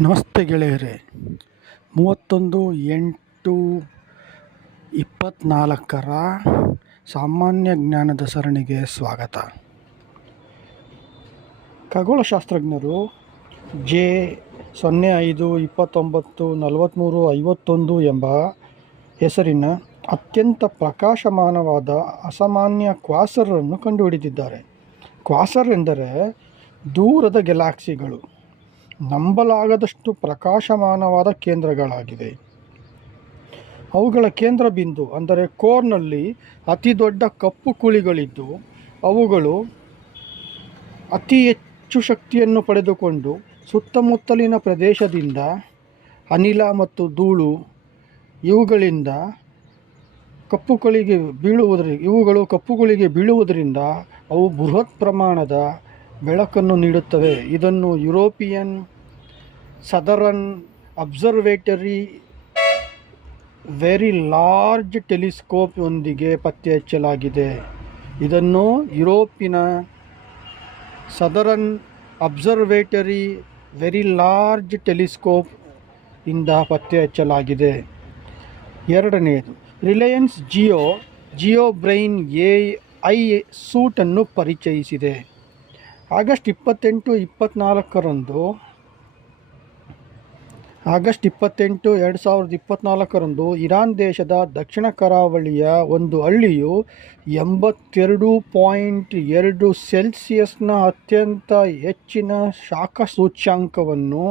ನಮಸ್ತೆ ಗೆಳೆಯರೇ. ಮೂವತ್ತೊಂದು ಎಂಟು ಇಪ್ಪತ್ತ್ನಾಲ್ಕರ ಸಾಮಾನ್ಯ ಜ್ಞಾನದ ಸರಣಿಗೆ ಸ್ವಾಗತ. ಖಗೋಳಶಾಸ್ತ್ರಜ್ಞರು ಜೆ ಸೊನ್ನೆ ಐದು ಇಪ್ಪತ್ತೊಂಬತ್ತು ನಲವತ್ತ್ಮೂರು ಐವತ್ತೊಂದು ಎಂಬ ಹೆಸರಿನ ಅತ್ಯಂತ ಪ್ರಕಾಶಮಾನವಾದ ಅಸಾಮಾನ್ಯ ಕ್ವಾಸರನ್ನು ಕಂಡುಹಿಡಿದಿದ್ದಾರೆ. ಕ್ವಾಸರ್ ಎಂದರೆ ದೂರದ ಗ್ಯಾಲಾಕ್ಸಿಗಳು. ನಂಬಲಾಗದಷ್ಟು ಪ್ರಕಾಶಮಾನವಾದ ಕೇಂದ್ರಗಳಾಗಿದೆ ಅವುಗಳ ಕೇಂದ್ರ ಬಿಂದು, ಅಂದರೆ ಕೋರ್ನಲ್ಲಿ ಅತಿ ದೊಡ್ಡ ಕಪ್ಪು ಕುಳಿಗಳಿದ್ದು, ಅವುಗಳು ಅತಿ ಹೆಚ್ಚು ಶಕ್ತಿಯನ್ನು ಪಡೆದುಕೊಂಡು ಸುತ್ತಮುತ್ತಲಿನ ಪ್ರದೇಶದಿಂದ ಅನಿಲ ಮತ್ತು ಧೂಳು ಇವುಗಳಿಂದ ಕಪ್ಪು ಕುಳಿಗೆ ಬೀಳುವುದರಿಂದ ಇವುಗಳು ಕಪ್ಪುಗಳಿಗೆ ಬೀಳುವುದರಿಂದ ಅವು ಬೃಹತ್ ಪ್ರಮಾಣದ ಬೆಳಕನ್ನು ನೀಡುತ್ತವೆ. ಇದನ್ನು European Southern Observatory very large ಟೆಲಿಸ್ಕೋಪ್ನೊಂದಿಗೆ ಪತ್ತೆ ಹಚ್ಚಲಾಗಿದೆ ಇದನ್ನು ಯುರೋಪಿನ Southern Observatory very large telescope ಇಂದ ಪತ್ತೆ ಹಚ್ಚಲಾಗಿದೆ ಎರಡನೆಯದು, Reliance Jio Jio Brain A I ಸೂಟನ್ನು ಪರಿಚಯಿಸಿದೆ. ಆಗಸ್ಟ್ ಇಪ್ಪತ್ತೆಂಟು ಇಪ್ಪತ್ತ್ನಾಲ್ಕರಂದು ಆಗಸ್ಟ್ ಇಪ್ಪತ್ತೆಂಟು, ಎರಡು ಸಾವಿರದ ಇಪ್ಪತ್ತ್ನಾಲ್ಕರಂದು ಇರಾನ್ ದೇಶದ ದಕ್ಷಿಣ ಕರಾವಳಿಯ ಒಂದು ಹಳ್ಳಿಯು ಎಂಬತ್ತೆರಡು ಪಾಯಿಂಟ್ ಎರಡು ಸೆಲ್ಸಿಯಸ್ನ ಅತ್ಯಂತ ಹೆಚ್ಚಿನ ಶಾಖ ಸೂಚ್ಯಾಂಕವನ್ನು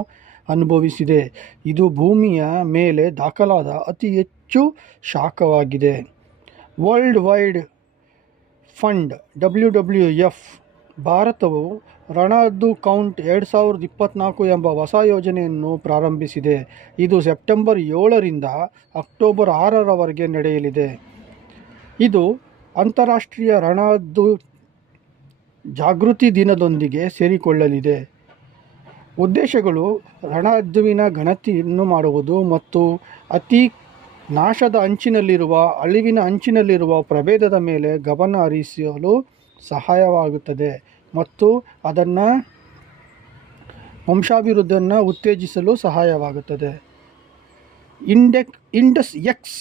ಅನುಭವಿಸಿದೆ. ಇದು ಭೂಮಿಯ ಮೇಲೆ ದಾಖಲಾದ ಅತಿ ಹೆಚ್ಚು ಶಾಖವಾಗಿದೆ. World Wide Fund, W W F ಭಾರತವು ರಣದ್ದು ಕೌಂಟ್ ಎರಡು ಸಾವಿರದ ಇಪ್ಪತ್ತ್ನಾಲ್ಕು ಎಂಬ ಹೊಸ ಯೋಜನೆಯನ್ನು ಪ್ರಾರಂಭಿಸಿದೆ. ಇದು ಸೆಪ್ಟೆಂಬರ್ ಏಳರಿಂದ ಅಕ್ಟೋಬರ್ ಆರರವರೆಗೆ ನಡೆಯಲಿದೆ. ಇದು ಅಂತಾರಾಷ್ಟ್ರೀಯ ರಣದ್ದು ಜಾಗೃತಿ ದಿನದೊಂದಿಗೆ ಸೇರಿಕೊಳ್ಳಲಿದೆ. ಉದ್ದೇಶಗಳು ರಣದ್ದುವಿನ ಗಣತಿಯನ್ನು ಮಾಡುವುದು ಮತ್ತು ಅತಿ ನಾಶದ ಅಂಚಿನಲ್ಲಿರುವ, ಅಳಿವಿನ ಅಂಚಿನಲ್ಲಿರುವ ಪ್ರಭೇದದ ಮೇಲೆ ಗಮನ ಹರಿಸಲು ಸಹಾಯವಾಗುತ್ತದೆ. ಮತ್ತು ಅದನ್ನು ವಂಶಾಭಿವೃದ್ಧಿಯನ್ನು ಉತ್ತೇಜಿಸಲು ಸಹಾಯವಾಗುತ್ತದೆ. ಇಂಡೆಕ್, ಇಂಡಸ್ ಎಕ್ಸ್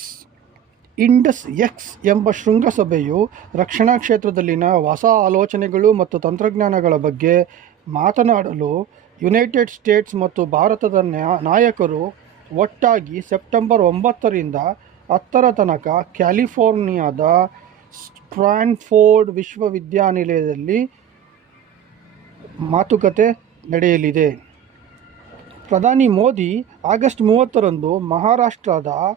ಇಂಡಸ್ ಎಕ್ಸ್ ಎಂಬ ಶೃಂಗಸಭೆಯು ರಕ್ಷಣಾ ಕ್ಷೇತ್ರದಲ್ಲಿನ ಹೊಸ ಆಲೋಚನೆಗಳು ಮತ್ತು ತಂತ್ರಜ್ಞಾನಗಳ ಬಗ್ಗೆ ಮಾತನಾಡಲು ಯುನೈಟೆಡ್ ಸ್ಟೇಟ್ಸ್ ಮತ್ತು ಭಾರತದ ನಾಯಕರು ಒಟ್ಟಾಗಿ ಸೆಪ್ಟೆಂಬರ್ ಒಂಬತ್ತರಿಂದ ಹತ್ತರ ತನಕ ಕ್ಯಾಲಿಫೋರ್ನಿಯಾದ ಸ್ಟ್ರಾನ್ಫೋರ್ಡ್ ವಿಶ್ವವಿದ್ಯಾನಿಲಯದಲ್ಲಿ ಮಾತುಕತೆ ನಡೆಯಲಿದೆ. ಪ್ರಧಾನಿ ಮೋದಿ ಆಗಸ್ಟ್ ಮೂವತ್ತರಂದು ಮಹಾರಾಷ್ಟ್ರದ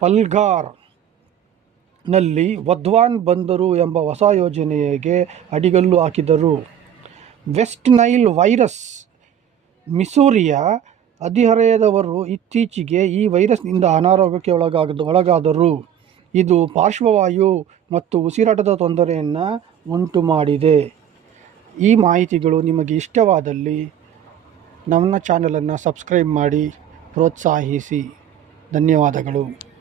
ಪಲ್ಗಾರ್ನಲ್ಲಿ ವಧ್ವಾನ್ ಬಂದರು ಎಂಬ ಹೊಸ ಯೋಜನೆಗೆ ಅಡಿಗಲ್ಲು ಹಾಕಿದರು. ವೆಸ್ಟ್ ನೈಲ್ ವೈರಸ್ ಮಿಸೂರಿಯ ಹದಿಹರೆಯದವರು ಇತ್ತೀಚೆಗೆ ಈ ವೈರಸ್ನಿಂದ ಅನಾರೋಗ್ಯಕ್ಕೆ ಒಳಗಾದ ಒಳಗಾದರು. ಇದು ಪಾರ್ಶ್ವವಾಯು ಮತ್ತು ಉಸಿರಾಟದ ತೊಂದರೆಯನ್ನು ಉಂಟು ಮಾಡಿದೆ ಈ ಮಾಹಿತಿಗಳು ನಿಮಗೆ ಇಷ್ಟವಾದಲ್ಲಿ ನನ್ನ ಚಾನಲನ್ನು ಸಬ್ಸ್ಕ್ರೈಬ್ ಮಾಡಿ ಪ್ರೋತ್ಸಾಹಿಸಿ. ಧನ್ಯವಾದಗಳು.